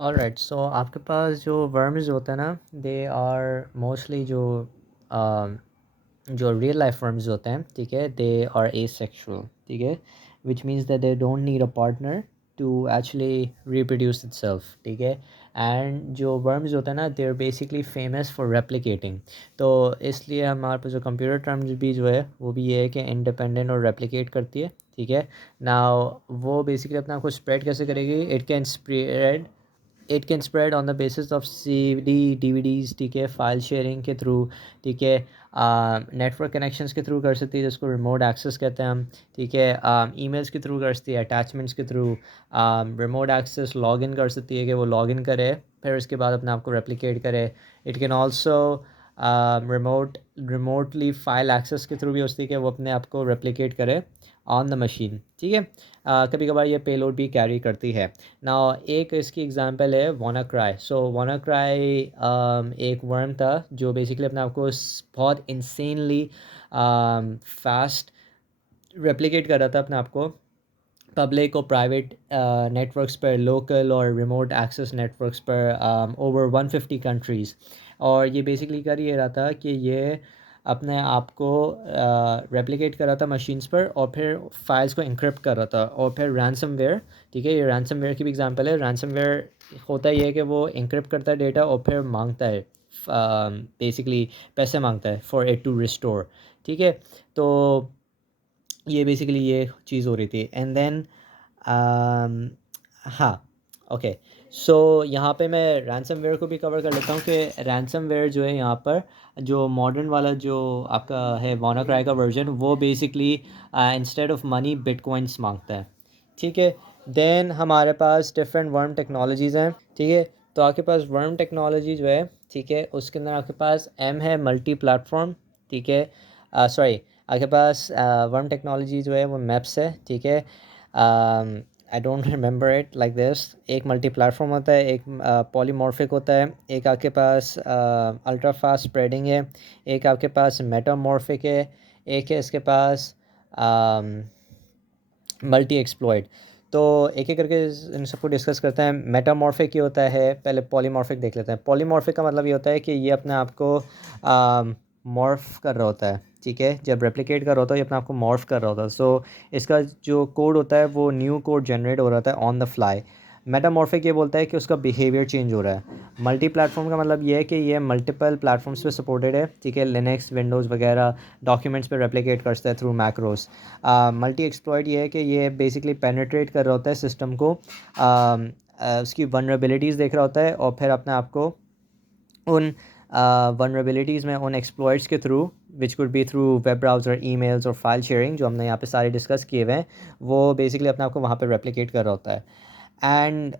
Alright, सो आपके पास जो worms होते हैं ना, दे आर मोस्टली जो रियल लाइफ वर्म्स होते हैं, ठीक है, दे आर एसेक्सुअल, ठीक है, which means that they don't need a partner to actually reproduce itself, ठीक है। एंड जो वर्म्स होते हैं ना, they are basically famous for replicating. तो इसलिए हमारे पास जो कंप्यूटर टर्म्स भी जो है वो भी ये है कि इंडिपेंडेंट और रेप्लिकेट करती है, ठीक है ना। वो बेसिकली अपने आप को स्प्रेड कैसे करेगी? It can spread on the basis of CD DVDs, ठीक है, फाइल शेयरिंग के थ्रू, ठीक है, नेटवर्क कनेक्शंस के थ्रू कर सकती है, जिसको रिमोट एक्सेस कहते हैं हम, ठीक है, ईमेल्स के थ्रू कर सकती है, अटैचमेंट्स के थ्रू, रिमोट एक्सेस लॉगिन कर सकती है कि वो लॉगिन करे, फिर उसके बाद अपने आप को रेप्लिकेट करे। It can also remotely file access के थ्रू भी होती है कि वो अपने आप को रेप्लिकेट करे ऑन द मशीन, ठीक है। कभी कभार ये पेलोड भी कैरी करती है ना। एक इसकी एग्जांपल है वानाक्राई। सो वानाक्राई एक वर्म था जो बेसिकली अपने आप को बहुत इंसेनली फास्ट रेप्लिकेट कर रहा था अपने आप को पब्लिक और प्राइवेट नेटवर्क्स पर, लोकल और रिमोट एक्सेस नेटवर्क्स पर, ओवर 150 कंट्रीज़। और ये बेसिकली कर ये रहा था कि ये अपने आप को रेप्लिकेट कर रहा था मशीन्स पर और फिर फाइल्स को इंक्रिप्ट कर रहा था। और फिर रैंसमवेयर, ठीक है, ये रैंसमवेयर की भी एग्जांपल है। रैंसमवेयर होता ये है कि वो इंक्रिप्ट करता है डेटा और फिर मांगता है, बेसिकली पैसे मांगता है फॉर इट टू रिस्टोर, ठीक है। तो ये बेसिकली ये चीज़ हो रही थी। एंड देन हाँ, ओके। सो यहाँ पे मैं रैंसमवेयर को भी कवर कर लेता हूँ कि रैंसमवेयर जो है यहाँ पर जो मॉडर्न वाला जो आपका है वानाक्राई का वर्जन, वो basically instead of money bitcoins मांगता है, ठीक है। देन हमारे पास डिफरेंट वर्म टेक्नोलॉजीज़ हैं, ठीक है। तो आपके पास वर्म टेक्नोलॉजी जो है, ठीक है, उसके अंदर आपके पास एम है मल्टी प्लेटफॉर्म, ठीक है, सॉरी, आपके पास वर्म टेक्नोलॉजी जो है वो मैप्स है, ठीक है। I don't remember it like this. एक मल्टी प्लेटफॉर्म होता है, एक पॉलीमॉर्फिक होता है, एक आपके पास अल्ट्रा फास्ट स्प्रेडिंग है, एक आपके पास मेटामॉर्फिक है, एक है इसके पास मल्टी एक्सप्लॉइट। तो एक एक करके इन सबको डिस्कस करते हैं। मेटामॉर्फिक ये होता है, पहले पॉलीमॉर्फिक देख लेते हैं। पॉलीमॉर्फिक का मतलब ये होता है कि ये अपने आप को मॉर्फ कर रहा होता है, ठीक है, जब रेप्लिकेट कर रहा होता है ये अपने आप को मॉर्फ कर रहा होता है। सो इसका जो कोड होता है वो न्यू कोड जनरेट हो रहा था ऑन द फ्लाई। मेटामॉर्फिक ये बोलता है कि उसका बिहेवियर चेंज हो रहा है। मल्टी प्लेटफॉर्म का मतलब ये है कि ये मल्टीपल प्लेटफॉर्म्स पे सपोर्टेड है, ठीक है, लिनक्स विंडोज़ वगैरह डॉक्यूमेंट्स पे रेप्लिकेट करता है थ्रू मैक्रोस। मल्टी एक्सप्लॉइट ये है कि ये बेसिकली पेनिट्रेट कर रहा होता है सिस्टम को, उसकी वनरेबिलिटीज़ देख रहा होता है और फिर अपने आप को उन वनरेबिलिटीज़ में उन एक्सप्लॉइट्स के through, which could be through web browser, emails और फाइल शेयरिंग जो हमने यहाँ पे सारे डिस्कस किए हुए हैं, वो बेसिकली अपने आप को वहाँ पे रेप्लिकेट कर रहा होता है। एंड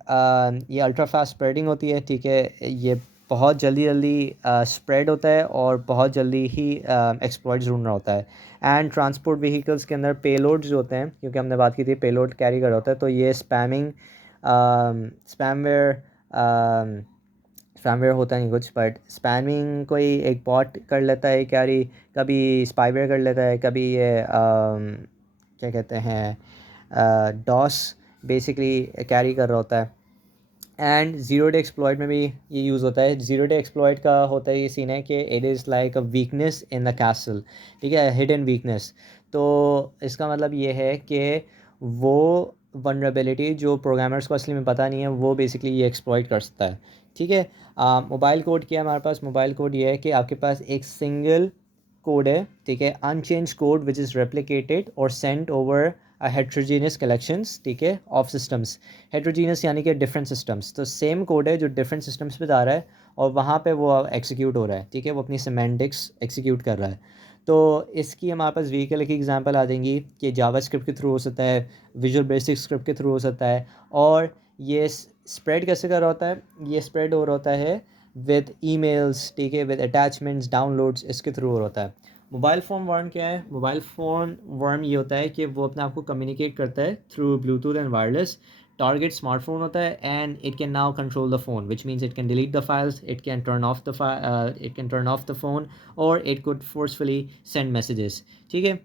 ये अल्ट्रा फास्ट स्प्रेडिंग होती है, ठीक है, ये बहुत जल्दी जल्दी स्प्रेड होता है और बहुत जल्दी ही एक्सप्लॉइट्स ढूंढ रहा होता है। एंड ट्रांसपोर्ट व्हीकल्स के अंदर पेलोड्स जो होते हैं, क्योंकि हमने बात की थी पेलोड कैरी कर रहा होता है, तो ये स्पैमिंग स्पैमवेयर स्पैमवेयर होता नहीं कुछ, बट स्पैमिंग कोई एक बॉट कर लेता है कैरी, कभी स्पाईवेयर कर लेता है, कभी ये क्या कहते हैं डॉस बेसिकली कैरी कर रहा होता है। एंड ज़ीरो डे एक्सप्लॉइट में भी ये यूज़ होता है। ज़ीरो डे एक्सप्लॉइट का होता है ये सीन है कि it is like a weakness in the castle, ठीक है, हिडन वीकनेस। तो इसका मतलब ये है कि वो वनरेबिलिटी जो प्रोग्रामर्स को असली में पता नहीं है, वो बेसिकली ये एक्सप्लॉइट कर सकता है, ठीक है। मोबाइल कोड क्या है हमारे पास? मोबाइल कोड ये है कि आपके पास एक सिंगल कोड है, ठीक है, unchange code which is replicated और सेंट ओवर हेट्रोजीनियस कलेक्शंस, ठीक है, ऑफ सिस्टम्स। हेट्रोजीनियस यानी कि डिफरेंट सिस्टम्स, तो सेम कोड है जो डिफरेंट सिस्टम्स पे जा रहा है और वहाँ पे वो एक्सिक्यूट हो रहा है, ठीक है, वो अपनी सिमेंटिक्स एक्सिक्यूट कर रहा है। तो इसकी हमारे पास व्हीकल की एग्जांपल आ जाएंगी कि जावा स्क्रिप्ट के थ्रू हो सकता है, विजुअल बेसिक स्क्रिप्ट के थ्रू हो सकता है। और ये स्प्रेड कैसे कर रहा होता है? ये स्प्रेड हो रहा होता है विद ईमेल्स, ठीक है, विद अटैचमेंट्स, डाउनलोड्स, इसके थ्रू हो रहा होता है। मोबाइल फ़ोन वर्म क्या है? मोबाइल फ़ोन वर्म ये होता है कि वो अपने आप को कम्युनिकेट करता है through bluetooth and wireless. Target smartphone होता है and it can now control the phone, which means it can delete the files, it can turn off the phone और it could forcefully send messages, ठीक है।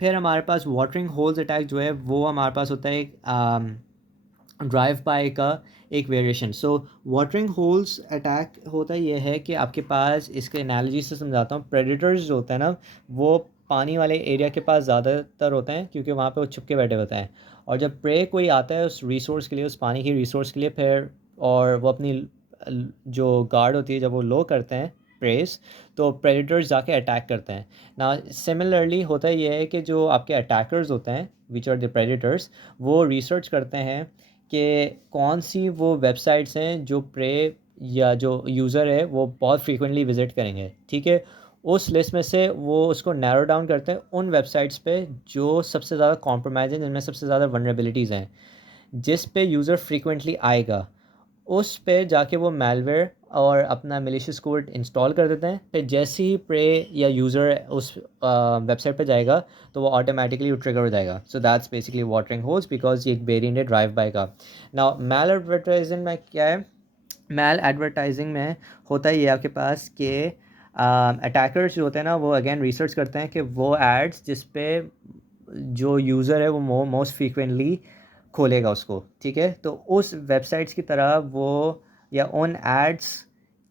फिर हमारे पास watering holes attack जो है वो हमारे पास होता है ड्राइव बाय का एक वेरिएशन। सो वाटरिंग होल्स अटैक होता ये है कि आपके पास, इसके एनालॉजी से समझाता हूँ, प्रेडेटर्स जो होते हैं ना वो पानी वाले एरिया के पास ज़्यादातर होते हैं क्योंकि वहाँ पे वो छुप के बैठे होते हैं। और जब प्रे कोई आता है उस रिसोर्स के लिए, उस पानी की रिसोर्स के लिए, फिर और वो अपनी जो गार्ड होती है जब वो लो करते हैं प्रेस, तो प्रेडेटर्स जाके अटैक करते हैं ना। सिमिलरली होता ये है कि जो आपके अटैकर्स होते हैं विच आर द प्रेडेटर्स, वो रिसर्च करते हैं कि कौन सी वो वेबसाइट्स हैं जो प्रे या जो यूज़र है वो बहुत फ्रीक्वेंटली विज़िट करेंगे, ठीक है। उस लिस्ट में से वो उसको नैरो डाउन करते हैं उन वेबसाइट्स पे जो सबसे ज़्यादा कॉम्प्रोमाइज़ हैं, जिनमें सबसे ज़्यादा वनरेबिलिटीज़ हैं, जिस पे यूज़र फ्रीक्वेंटली आएगा उस पे जाके वो मैलवेयर और अपना मेलिशियस कोड इंस्टॉल कर देते हैं। फिर जैसे ही प्रे या यूज़र उस वेबसाइट पे जाएगा तो वो ऑटोमेटिकली ट्रिगर हो जाएगा। So that's basically watering holes, because ये एक वेरिएंट है ड्राइव बाय का। नाउ मैल एडवर्टाइजिंग में क्या है? मैल एडवर्टाइजिंग में होता ही है आपके पास कि अटैकर्स जो होते हैं ना वो अगेन रिसर्च करते हैं कि वो एड्स जिस पे जो यूज़र है वो मोस्ट फ्रीक्वेंटली खोलेगा उसको, ठीक है। तो उस वेबसाइट्स की तरह वो, या उन एड्स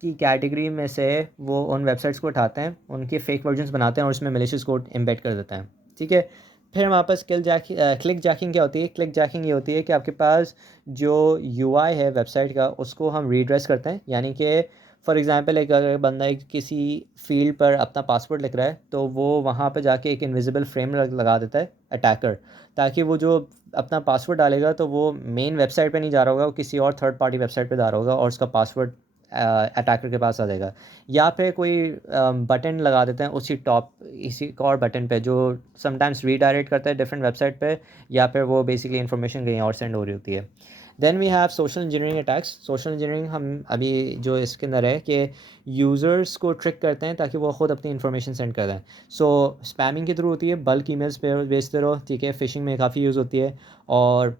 की कैटेगरी में से वो उन वेबसाइट्स को उठाते हैं, उनके फेक वर्जन्स बनाते हैं और उसमें मेलिशियस कोड एम्बेड कर देते हैं, ठीक है। फिर हमारे पास क्लिक जैकिंग क्या होती है? क्लिक जैकिंग ये होती है कि आपके पास जो यूआई है वेबसाइट का उसको हम रीड्रेस करते हैं, यानी कि फॉर एग्जांपल एक अगर बंदा एक किसी फील्ड पर अपना पासवर्ड लिख रहा है तो वो वहाँ पर जाके एक इनविजिबल फ्रेम लगा देता है अटैकर, ताकि वो जो अपना पासवर्ड डालेगा तो वो मेन वेबसाइट पे नहीं जा रहा होगा, वो किसी और थर्ड पार्टी वेबसाइट पे जा रहा होगा और उसका पासवर्ड अटैकर के पास आ जाएगा। या फिर कोई बटन लगा देते हैं उसी टॉप, इसी एक और बटन पे जो समटाइम्स रीडायरेक्ट करता है डिफरेंट वेबसाइट पे, या फिर वो बेसिकली इन्फॉर्मेशन कहीं और सेंड हो रही होती है। Then we have social engineering attacks. Social engineering हम अभी जो इसके अंदर है कि यूज़र्स को ट्रिक करते हैं ताकि वो ख़ुद अपनी इन्फॉर्मेशन सेंड कर दें। सो स्पैमिंग के थ्रू होती है, बल्क ईमेल्स पे भेजते रहो, ठीक है। फ़िशिंग में काफ़ी यूज़ होती है। और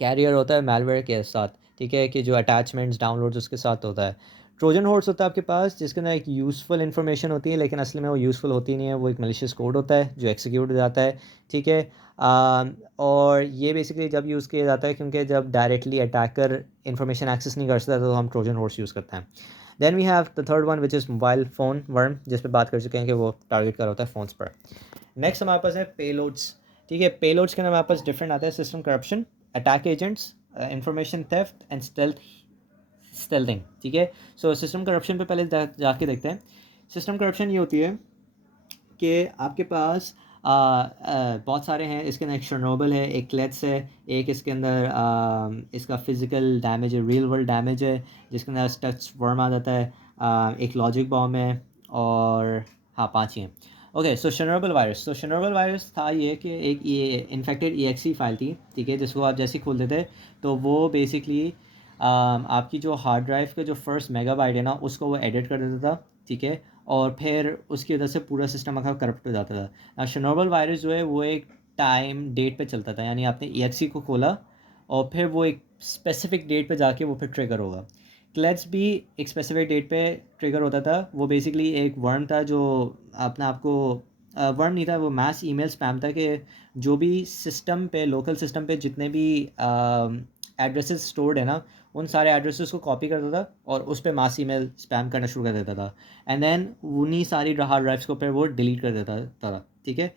कैरियर होता है मैलवेयर के साथ, ठीक है, कि जो अटैचमेंट्स डाउनलोड्स उसके साथ होता है। ट्रोजन हॉर्स होता है आपके पास जिसके अंदर एक यूज़फुल इन्फॉर्मेशन होती है लेकिन असली में वो यूज़फुल होती नहीं है, वो एक मलिशियस कोड होता है जो एक्सिक्यूट हो जाता है, ठीक है। और ये बेसिकली जब यूज़ किया जाता है क्योंकि जब डायरेक्टली अटैकर इन्फॉर्मेशन एक्सेस नहीं कर सकता तो हम ट्रोजन हॉर्स यूज़ करते हैं। Then we have the third one which is mobile phone worm, जिस पर बात कर चुके हैं कि वो टारगेट कर होता है फ़ोन्स पर। नेक्स्ट हमारे पास है पेलोड्स, ठीक है। पेलोड्स के अंदर हमारे पास डिफरेंट आता है: system corruption, attack agents, information theft and stealthing, ठीक है। सो सिस्टम करप्शन पे पहले जाके देखते हैं। सिस्टम करप्शन ये होती है कि आपके पास बहुत सारे हैं इसके अंदर। एक शर्नोबल है, एक क्लेट्स है, एक इसके अंदर इसका फिजिकल डैमेज है, रियल वर्ल्ड डैमेज है जिसके अंदर स्टच वर्म आ जाता है, एक लॉजिक बॉम्ब है, और हाँ 5 ही हैं। ओके, सो शर्नोबल वायरस। सो शर्नोबल वायरस था ये कि एक ये इन्फेक्टेड EXE फाइल थी, ठीक है, जिसको आप जैसे ही खोलते थे तो वो बेसिकली आपकी जो हार्ड ड्राइव का जो फर्स्ट मेगाबाइट है ना उसको वो एडिट कर देता था, ठीक है। और फिर उसकी वजह से पूरा सिस्टम आपका करप्ट हो जाता था। शर्नोबल वायरस जो है वो एक टाइम डेट पे चलता था, यानी आपने EXE को खोला और फिर वो एक स्पेसिफिक डेट पे जाके वो फिर ट्रिगर होगा। क्लेट्स भी एक स्पेसिफिक डेट पे ट्रिगर होता था। वो बेसिकली एक वर्म था जो अपना आपको, वर्म नहीं था, वो मैस ईमेल स्पैम था कि जो भी सिस्टम पे, लोकल सिस्टम पे जितने भी एड्रेसेस स्टोर्ड है ना उन सारे एड्रेसेस को कॉपी करता था और उस पर मास ईमेल स्पैम करना शुरू कर देता था। एंड देन उन्हीं सारी हार्ड ड्राइव्स को फिर वो डिलीट कर देता था, ठीक है।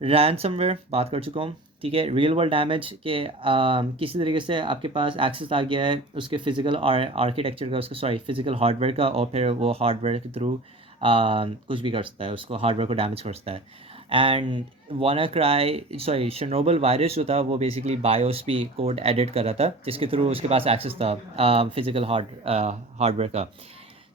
रैनसमवेयर बात कर चुका हूँ, ठीक है। रियल वर्ल्ड डैमेज के किसी तरीके से आपके पास एक्सेस आ गया है उसके फिजिकल आर्किटेक्चर का, उसका सॉरी फिजिकल हार्डवेयर का, और फिर वो हार्डवेयर के थ्रू कुछ भी कर सकता है, उसको हार्डवेयर को डैमेज कर सकता है। एंड शर्नोबल वायरस जो था वो बेसिकली बायोस भी कोड एडिट कर रहा था जिसके थ्रू उसके पास एक्सेस था फिजिकल हार्डवेयर का।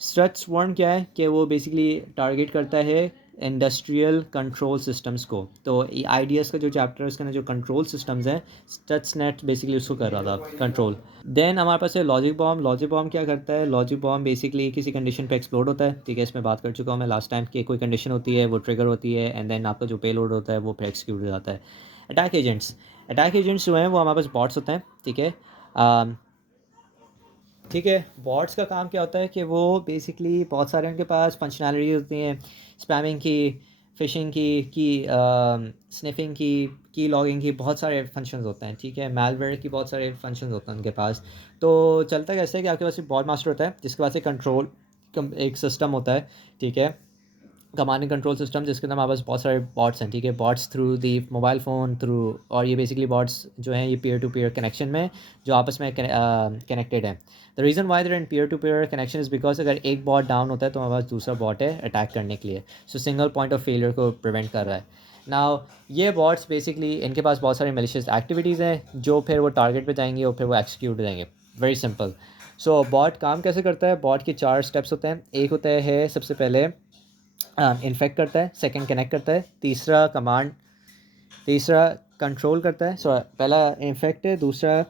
स्ट्रट्सवर्न क्या है कि वो बेसिकली टारगेट करता है इंडस्ट्रियल कंट्रोल सिस्टम्स को। तो IDS का जो चैप्टर है उसके अंदर जो कंट्रोल सिस्टम्स हैं, स्टट्सनेट बेसिकली उसको कर रहा था कंट्रोल। देन हमारे पास है लॉजिक बॉम्ब। लॉजिक बॉम्ब क्या करता है? लॉजिक बॉम्ब बेसिकली किसी कंडीशन पे एक्सप्लोड होता है, ठीक है। इसमें बात कर चुका हूँ मैं लास्ट टाइम कि कोई कंडीशन होती है वो ट्रिगर होती है एंड देन आपका जो पेलोड होता है वो फिर एक्सिक्यूट हो जाता है। अटैक एजेंट्स, अटैक एजेंट्स जो हैं वो हमारे पास बॉट्स होते हैं, ठीक है। ठीक है, बॉट्स का काम क्या होता है कि वो बेसिकली बहुत सारे उनके पास फंक्शनैलिटी होती हैं स्पैमिंग की, फ़िशिंग की स्निफिंग की लॉगिंग की बहुत सारे फंक्शंस होते हैं, ठीक है। मैलवेयर की बहुत सारे फंक्शंस होते हैं उनके पास। तो चलता कैसे है कि आपके पास एक बॉड मास्टर होता है जिसके पास एक कंट्रोल एक सिस्टम होता है, ठीक है। कमांड एंड कंट्रोल सिस्टम जिसके अंदर हमारे पास बहुत सारे बॉट्स हैं, ठीक है। Bots through the mobile phone through, और ये बेसिकली बॉट्स जो हैं ये पीयर टू पीयर कनेक्शन में जो आपस में कनेक्टेड है। The reason why there in peer to peer connection is because अगर एक बॉट डाउन होता है तो हमारे पास दूसरा बॉट है अटैक करने के लिए। सो सिंगल पॉइंट ऑफ फेलियर को प्रिवेंट कर रहा है। नाउ ये बॉट्स बेसिकली इनके पास बहुत सारी मेलिशियस एक्टिविटीज़ हैं जो फिर वो टारगेट पे जाएंगे और फिर वो एक्सिक्यूट हो जाएंगे। Very simple. सो बॉट काम कैसे करता है? बॉट के 4 स्टेप्स होते हैं। एक होता है सबसे पहले इन्फेक्ट करता है, सेकंड कनेक्ट करता है, तीसरा कमांड, तीसरा कंट्रोल करता है। सो पहला इन्फेक्ट है, दूसरा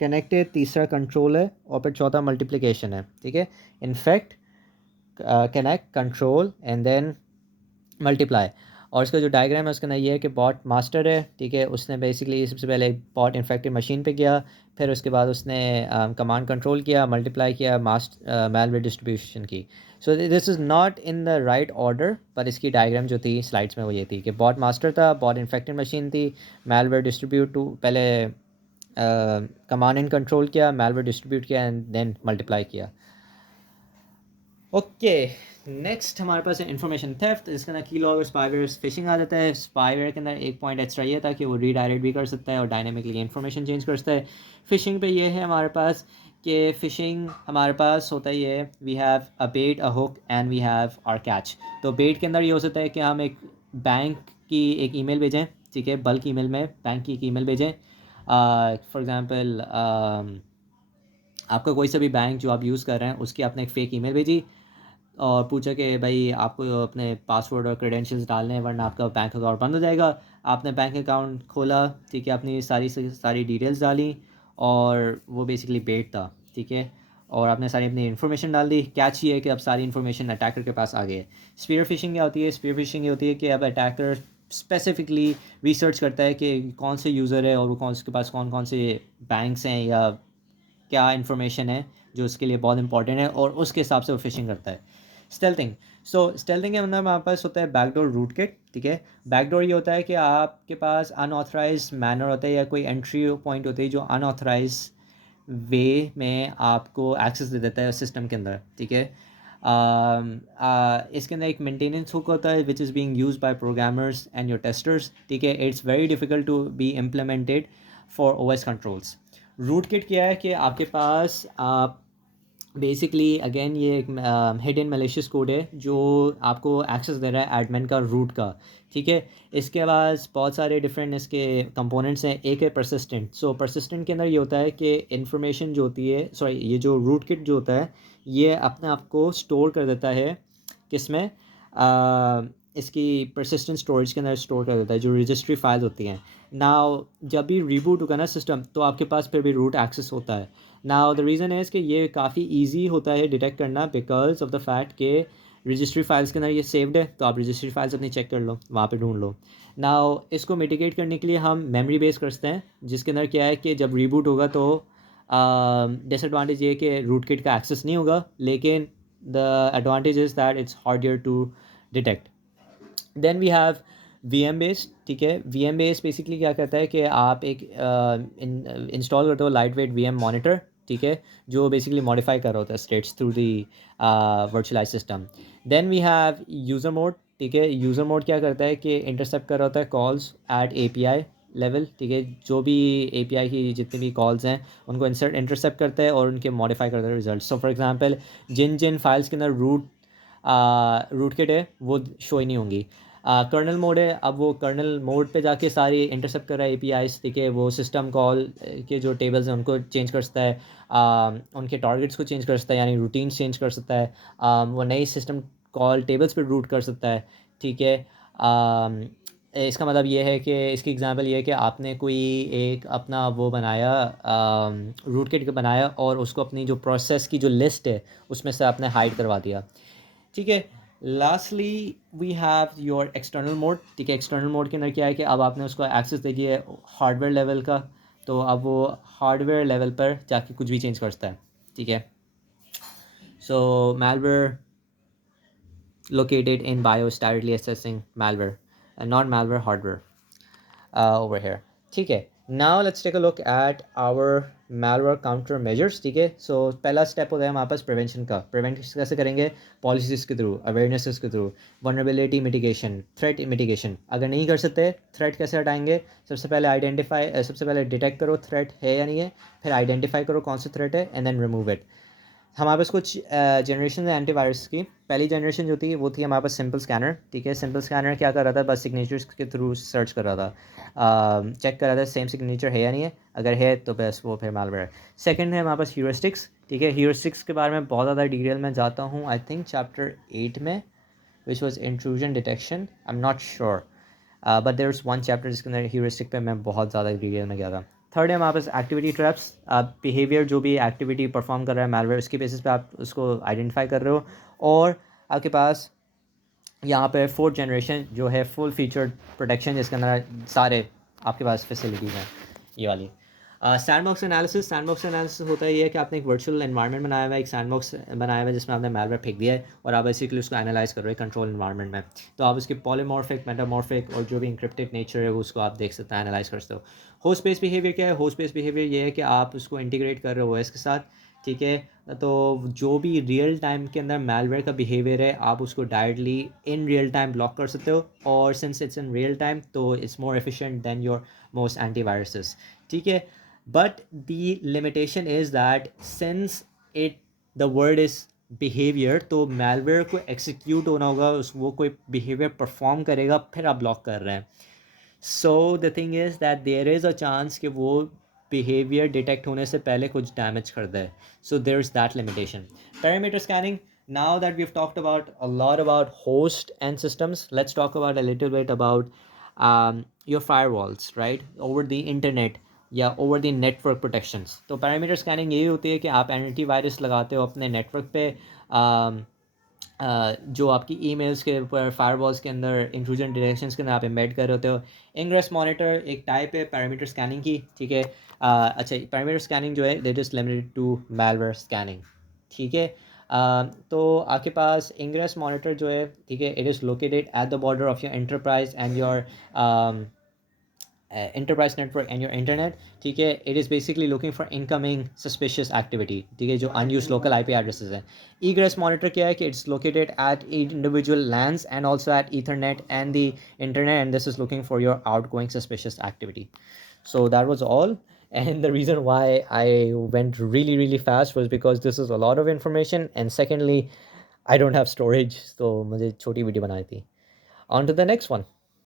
कनेक्ट है, तीसरा कंट्रोल है और फिर चौथा मल्टीप्लिकेशन है, ठीक है। In fact, connect, control and then multiply. और इसका जो डायग्राम है उसके अंदर ये है कि बॉट मास्टर है, ठीक है। उसने बेसिकली सबसे पहले एक बॉट इन्फेक्टेड मशीन पे गया, फिर उसके बाद उसने कमांड कंट्रोल किया, मल्टीप्लाई किया, मैलवेयर डिस्ट्रीब्यूशन की। So this is not in the right order, पर इसकी डायग्राम जो थी स्लाइड्स में वो ये थी कि बॉट मास्टर था, बॉट इन्फेक्टेड मशीन थी, मैलवेयर डिस्ट्रीब्यूट टू पहले कमांड एंड कंट्रोल किया, मैलवेयर डिस्ट्रीब्यूट किया एंड देन मल्टीप्लाई किया। ओके, नेक्स्ट हमारे पास है इन्फॉर्मेशन थेफ्ट। इसके अंदर की लॉग और स्पाईवेयर फिशिंग आ जाता है। स्पाईवेयर के अंदर एक पॉइंट एक्स्ट्रा ये था कि वो रीडायरेक्ट भी कर सकता है और डायनेमिकली इन्फॉर्मेशन चेंज कर सकता है। फिशिंग पे ये है हमारे पास कि फ़िशिंग हमारे पास होता ही है, we have a bait, a hook and we have our catch. तो बेट के अंदर ये हो सकता है कि हम एक बैंक की एक ईमेल भेजें, ठीक है, बल्क ईमेल में बैंक की एक ईमेल भेजें। फॉर एग्ज़ाम्पल आपका कोई सा भी बैंक जो आप यूज़ कर रहे हैं उसकी आपने एक फ़ेक ईमेल भेजी और पूछा कि भाई आपको अपने पासवर्ड और क्रेडेंशियल्स डालने हैं वरना आपका बैंक अकाउंट बंद हो जाएगा। आपने बैंक अकाउंट खोला, ठीक है, अपनी सारी सारी डिटेल्स डाली और वो बेसिकली बेट था, ठीक है। और आपने सारी अपनी इन्फॉर्मेशन डाल दी। कैच ये है कि अब सारी इन्फॉर्मेशन अटैकर के पास आ गई है। स्पीयर फिशिंग क्या होती है? स्पीयर फिशिंग ये होती है कि अब अटैकर स्पेसिफिकली रिसर्च करता है कि कौन से यूज़र है और वो कौन उसके पास कौन कौन से बैंक्स हैं या क्या इन्फॉर्मेशन है जो उसके लिए बहुत इंपॉर्टेंट है और उसके हिसाब से वो फिशिंग करता है। स्टेल्थिंग, सो स्टेल्थिंग के अंदर हमारे पास होता है बैकडोर रूट किट, ठीक है। बैकडोर ये होता है कि आपके पास अनऑथराइज मैनर होता है या कोई एंट्री पॉइंट होती है जो अनऑथराइज वे में आपको एक्सेस दे देता है सिस्टम के अंदर, ठीक है। इसके अंदर एक मेंटेनेंस हुक होता है which is being used by programmers and your testers, ठीक है। It's very difficult to be implemented for OS controls. Rootkit क्या है कि आपके पास आप बेसिकली अगेन ये एक हिडन मैलिशियस कोड है जो आपको एक्सेस दे रहा है एडमिन का रूट का, ठीक है। इसके पास बहुत सारे डिफरेंट इसके कंपोनेंट्स हैं। एक है परसिस्टेंट। सो परसिस्टेंट के अंदर ये होता है कि इन्फॉर्मेशन जो होती है, सॉरी, ये जो रूट किट जो होता है ये अपने आप को स्टोर कर देता है किसमें, इसकी परसिस्टेंट स्टोरेज के अंदर स्टोर कर देता है जो रजिस्ट्री फाइल होती हैं। नाउ जब भी रिबूट होगा ना सिस्टम तो आपके पास फिर भी रूट एक्सेस होता है। नाउ द रीज़न है कि ये काफ़ी ईजी होता है डिटेक्ट करना बिकॉज ऑफ द फैक्ट कि रजिस्ट्री फाइल्स के अंदर ये सेव्ड है, तो आप रजिस्ट्री फाइल्स अपनी चेक कर लो, वहाँ पे ढूंढ लो। नाउ इसको मिटिगेट करने के लिए हम मेमोरी बेस करते हैं जिसके अंदर क्या है कि जब रीबूट होगा तो डिसएडवांटेज ये है कि रूट किट का एक्सेस नहीं होगा, लेकिन the advantage is that it's hardier to detect. Then we have V M base, ठीक है। वी एम बेस बेसिकली क्या करता है कि आप एक इंस्टॉल करते हो lightweight V M monitor, ठीक है, जो बेसिकली मॉडिफाई कर रहा होता है states through the virtualize system. Then we have user mode, ठीक है। यूज़र मोड क्या करता है कि इंटरसेप्ट कर रहा होता है calls at A P I level, ठीक है। जो भी ए पी आई की जितनी भी कॉल्स हैं उनको इंटरसेप्ट करता है और उनके मॉडिफाई करता है रिजल्ट। सो फॉर एग्जांपल जिन जिन फाइल्स के अंदर रूट किट है वो शो ही नहीं होंगी। कर्नल मोड है, अब वो कर्नल मोड पे जाके सारी इंटरसेप्ट कर रहा है एपीआईज, ठीक है। वो सिस्टम कॉल के जो टेबल्स हैं उनको चेंज कर सकता है, उनके टारगेट्स को चेंज कर सकता है यानी रूटीन्स चेंज कर सकता है, वो नई सिस्टम कॉल टेबल्स पे रूट कर सकता है, ठीक है। इसका मतलब ये है कि इसकी एग्जांपल ये है कि आपने कोई एक अपना वो बनाया, रूट किट बनाया और उसको अपनी जो प्रोसेस की जो लिस्ट है उसमें से आपने हाइड करवा दिया, ठीक है। Lastly we have your external mode, ठीक है। एक्सटर्नल मोड के अंदर क्या है कि अब आपने उसको एक्सेस दे दिया है हार्डवेयर लेवल का, तो अब वो हार्डवेयर लेवल पर जाके कुछ भी चेंज कर सकता है, ठीक है। सो malware located in BIOS directly accessing malware, not malware hardware over here. ठीक है, now let's take a look at our malware counter measures. ठीक है, so पहला स्टेप हो गया हमारे पास प्रिवेंशन का. प्रिवेंट कैसे करेंगे? पॉलिसीज़ के थ्रू, अवेयरनेसेस के through, vulnerability mitigation, threat mitigation. अगर नहीं कर सकते, थ्रेट कैसे हटाएंगे? सबसे पहले डिटेक्ट करो थ्रेट है या नहीं है, फिर आइडेंटिफाई करो कौन सा थ्रेट है, एंड देन रिमूव इट. हमारे पास कुछ जनरेशन है एंटीवायरस की. पहली जनरेशन जो थी वो थी हमारे पास सिंपल स्कैनर. ठीक है, सिंपल स्कैनर क्या कर रहा था? बस सिग्नेचर्स के थ्रू सर्च कर रहा था, चेक कर रहा था सेम सिग्नेचर है या नहीं है. अगर है तो बस वो फिर मालवेयर है. सेकंड है हमारे पास ह्यूरिस्टिक्स. ठीक है, ह्यूरिस्टिक्स के बारे में बहुत ज़्यादा डिटेल में जाता हूँ आई थिंक चैप्टर 8 में, which was intrusion detection. I am not sure, but there is one chapter जिसके अंदर ह्यूरिस्टिक पे मैं बहुत ज़्यादा डिटेल में गया था. थर्ड है हमारे पास एक्टिविटी ट्रैप्स. आप बिहेवियर जो भी एक्टिविटी परफॉर्म कर रहा है मैलवेयर, उसकी बेसिस पे आप उसको आइडेंटिफाई कर रहे हो. और आपके पास यहाँ पे फोर्थ जनरेशन जो है फुल फीचर्ड प्रोटेक्शन, जिसके अंदर सारे आपके पास फैसिलिटीज़ हैं ये वाली. सैंडबॉक्स एनालिसिस होता है ये कि आपने एक वर्चुअल एनवायरनमेंट बनाया हुआ है, एक सैंडबॉक्स बनाया हुआ है जिसमें आपने मैलवेयर फेंक दिया है और आप बेसिकली उसको एनालाइज कर रहे हो कंट्रोल एनवायरनमेंट में. तो आप उसके पॉलीमॉर्फिक, मेटामॉर्फिक और जो भी इंक्रिप्टेड नेचर है वो उसको आप देख सकते हैं, एनालाइज कर सकते हो. होस्ट बेस्ड बिहेवियर क्या है? होस्ट बेस्ड बिहेवियर ये है कि आप उसको इंटीग्रेट कर रहे हो ओएस के साथ. ठीक है, तो जो भी रियल टाइम के अंदर मैलवेयर का बिहेवियर है आप उसको directly in real time block कर सकते हो. और since it's in real time तो it's more efficient than your most antiviruses. ठीक है, but the limitation is that since it the word is behavior, तो malware को execute होना होगा, वो कोई behavior perform करेगा फिर आप block कर रहे हैं. so the thing is that there is a chance कि वो behavior detect होने से पहले कुछ damage कर दे. so there's that limitation. Parameter scanning. Now that we've talked about a lot about host and systems, let's talk about a little bit about your firewalls, right, over the internet या over the network protections. तो parameter scanning यही होती है कि आप antivirus लगाते हो अपने नेटवर्क पे, जो आपकी ईमेल्स के ऊपर फायरवॉल्स के अंदर इंट्रूजन डिटेक्शंस के अंदर आप एम्बेड कर होते हो. इंग्रेस मॉनिटर एक टाइप है पैरामीटर स्कैनिंग की. ठीक है, अच्छा, पैरामीटर स्कैनिंग जो है that is limited to malware scanning. ठीक है, तो आपके पास इंग्रेस मॉनिटर जो है, ठीक है, it is located at the border of your enterprise and your enterprise network and your internet. ठीक है, it is basically looking for incoming suspicious activity. ठीक है, जो unused local IP addresses हैं. egress monitor क्या है कि it's located at individual LANs and also at Ethernet and the internet, and this is looking for your outgoing suspicious activity. So that was all. And the reason why I went really fast was because this is a lot of information, and secondly I don't have storage, so मुझे छोटी video बनाई थी. On to the next one.